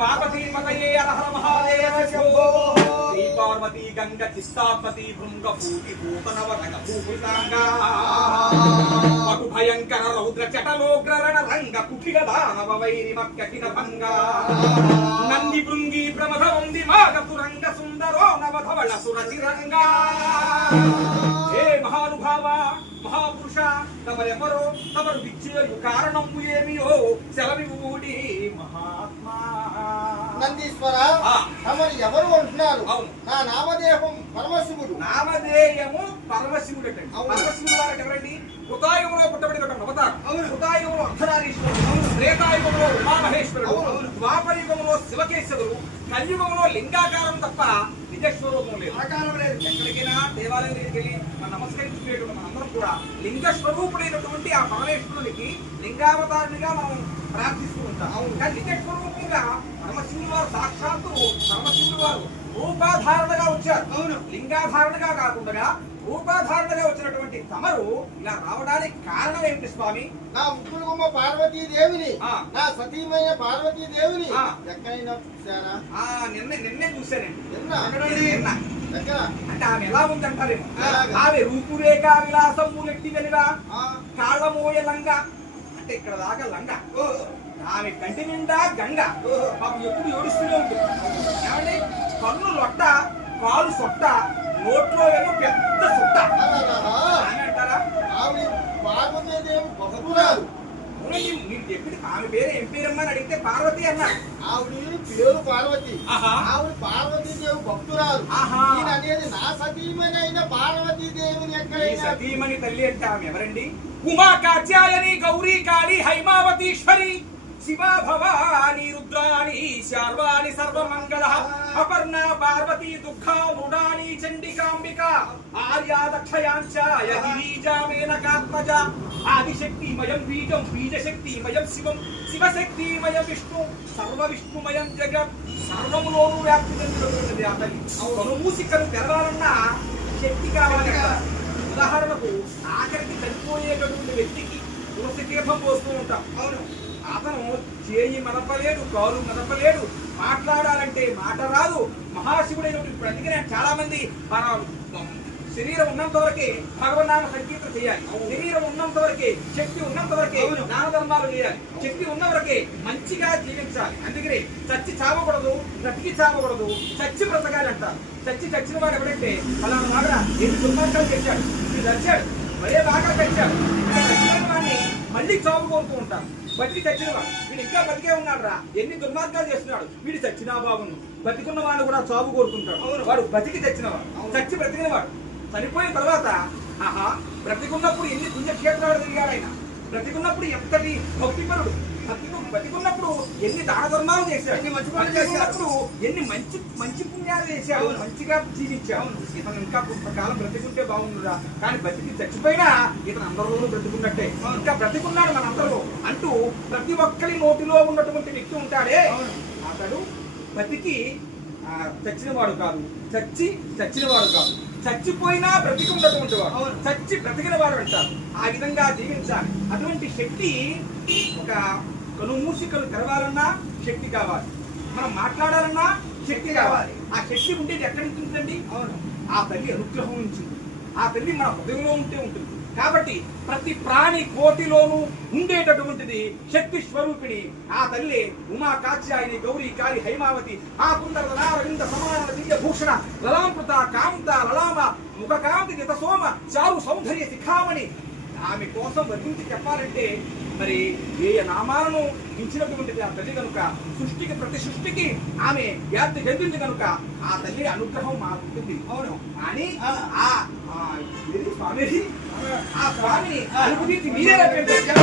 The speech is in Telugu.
పార్వతీ పతయే హర మహాదేవ శంభో శ్రీ పార్వతీ గంగ చిస్తాపతి భృంగ భూతి భూతనవరగ భూపితాంగా మగు భయంకర రౌద్ర చటలోగ్రరణ రంగ కుటిల దానవ వైరి మక్కకిన భంగా నంది భృంగి ప్రమథ వంది మాగతురంగ సుందరో నవధవళ సురతిరంగా హే మహానుభావ మహాపురుష తమరెవరో తమరు విచ్చేయు కారణము ఏమియో సెలవివుడి మహాత్మా. నందీశ్వర తమరు ఎవరు అంటున్నారు? నా నామదేహం పరమశివుడు. నామధేయము పరమశివుడు అంటే పరమశివుడు వారు ఎవరండి? కృతాయుగంలో పుట్టబడిన అవతారం. కృతాయుగంలో అర్ధనారీశ్వరుడు, త్రేతాయుగంలో ఉమామహేశ్వరుడు, ద్వాపరయుగంలో శివకేశవుడు, కలియుగంలో లింగాకారం తప్ప నిజస్వరూపం లేదు. ఆకారం లేదు. ఎక్కడికైనా దేవాలయం దగ్గరికి వెళ్ళి మనం నమస్కరించుకునేటువంటి మనందరం కూడా లింగ స్వరూపుడైనటువంటి ఆ పరమేశ్వరునికి లింగావతారునిగా మనం ప్రార్థిస్తూ ఉంటాం. కానీ లింగ స్వరూపంగా పరమశివుడు వారు సాక్షాత్తు పరమశివుడు వారు రూపాధారణగా వచ్చారు. అవును, లింగాధారణగా కాకుండా రూపాధారణగా వచ్చినటువంటి తమరు ఇలా రావడానికి కారణం ఏమిటి స్వామి? నా ముక్కుడు గుమ్మ పార్వతీదేవిని, నా సతీమైన పార్వతీదేవిని ఎక్కడైనా చూసారా? నిన్నే చూశానండి. ఎక్కడ అంటే ఆమె ఎలా ఉంది అంటారేమో. ఆమె రూపురేఖ విలాసము నెట్టి వెలుగా కాళ్ళమోయ లంగా అంటే ఇక్కడ దాకా లంగా. ఆమె కంటి నిండా గంగ. పాపం ఎప్పుడు ఏడుస్తూనే ఉంటుంది. ఏమండి, కన్ను లొట్ట, కాలు సొట్ట, నోట్లో ఏమో పెద్ద సొట్ట అంటారా? ఆవిడ పార్వతీదేవి భక్తురాలు. మీరు చెప్పింది ఆమె పేరు ఏం పేరమ్మా అని అడిగితే పార్వతి అన్నారు. ఆవిడ పేరు పార్వతి. ఆవిడ పార్వతీదేవి భక్తురాలు. నేను అనేది నా సతీమణి పార్వతీదేవిని ఎక్కడైనా. సతీమణి తల్లి అంటే ఆమె ఎవరండి? ఉమా కాత్యాయని గౌరీ కాళీ హైమావతీశ్వరి శివ భవాని రుద్రాణి శార్వాణి సర్వమంగళ అపర్ణ పార్వతీ దుఃఖా మృడాని చండికాంబిక ఆర్యా దక్షయాంచ గిరీజామేనకాత్మజ ఆదిశక్తిమయం బీజం బీజశక్తిమయం శివం శివశక్తిమయం విష్ణు సర్వ విష్ణుమయం జగత్ సర్వములోనూ వ్యాప్తి చెందినటువంటిది ఆ తల్లి. కనుమూసికను తెరవాలన్నా శక్తి కావాలి కదా. ఉదాహరణకు ఆఖరికి చనిపోయేటటువంటి వ్యక్తికి తులసి తీర్థం పోస్తూ ఉంటాం. అవును, అతను చేయి మదపలేడు, కాలు మదపలేడు, మాట్లాడాలంటే మాట రాదు. మహాశివుడైనటువంటి ఇప్పుడు అందుకనే చాలా మంది మన శరీరం ఉన్నంత వరకే భగవన్నామ సంకీర్తన చేయాలి. శరీరం ఉన్నంత వరకే, శక్తి ఉన్నంత వరకే దాన ధర్మాలు చేయాలి. శక్తి ఉన్న వరకే మంచిగా జీవించాలి. అందుకనే చచ్చి చావకూడదు, బ్రతికి చావకూడదు, చచ్చి బ్రతకాలి అంటారు. చచ్చిన వాడు ఎవడంటే అలా వాడు ఎన్ని దుర్మార్గాలు చేశాడు, ఇది నచ్చాడు, మరే బాగా పెంచాడు. చచ్చిపోయిన వాడిని మళ్ళీ చావు కోరుతూ ఉంటారు. బతికి చచ్చినవాడు వీడు ఇంకా బతికే ఉన్నాడు రా, ఎన్ని దుర్మార్గాలు చేస్తున్నాడు, వీడు చచ్చినా బాగుండు. బతికున్న వాడు కూడా చావు కోరుకుంటాడు. వాడు బతికి చచ్చినవాడు, చచ్చి బ్రతికినవాడు. చనిపోయిన తర్వాత ఆహా బ్రతికున్నప్పుడు ఎన్ని పుణ్యక్షేత్రాలు తిరిగాడు ఆయన. బ్రతికున్నప్పుడు ఎంతటి భక్తిపరుడు, బతికున్నప్పుడు ఎన్ని దాన ధర్మాలు చేశాడు, బతికున్నప్పుడు ఎన్ని మంచి పుణ్యాలు చేశాడు, మంచిగా జీవించాడు. ఇతను ఇంకా కొంతకాలం బ్రతికుంటే బాగుండురా, కానీ బతికి చచ్చిపోయినా ఇతను అందరిలోనూ బ్రతికున్నట్టే. ఇంకా బ్రతికున్నాడు మనందరూ అంటూ ప్రతి ఒక్కరి నోటిలో ఉన్నటువంటి వ్యక్తి ఉంటాడే అతడు బతికి చచ్చినవాడు కాదు, చచ్చినవాడు కాదు, చచ్చిపోయినా బ్రతికి ఉన్నటువంటి వాడు, చచ్చి బ్రతికిన వాడు అంటారు. ఆ విధంగా జీవించాలి. అటువంటి శక్తి ఒక కనుమూసికలు తెరవాలన్నా శక్తి కావాలి, మనం మాట్లాడాలన్నా శక్తి కావాలి. ఆ శక్తి ఉండేది ఎక్కడి నుంచి ఉంటుందండి? ఆ తల్లి అనుగ్రహం నుంచి. ఆ తల్లి మన హృదయంలో ఉంటే ఉంటుంది. కాబట్టి ప్రతి ప్రాణి కోటిలోనూ ఉండేటటువంటిది శక్తి స్వరూపిణి ఆ తల్లి. ఉమా కాత్యాయని గౌరీ కాళి హైమావతి ఆ కుందర నారవింద సమాన దివ్య భూషణ లలాంకృత కాంత లలామ ముఖ కాంతి గిత సోమ చారు సౌందర్య శిఖామణి. ఆమె కోసం వర్ణించి చెప్పాలంటే మరి ఏ నామాలను ఇచ్చినటువంటిది ఆ తల్లి కనుక సృష్టికి ప్రతి సృష్టికి ఆమె వ్యాప్తి చెందింది కనుక ఆ తల్లి అనుగ్రహం మాకు ఉంటుంది. అవును, కానీ స్వామి ఆ స్వామిని అనుభూతి మీరే రప్పించారు.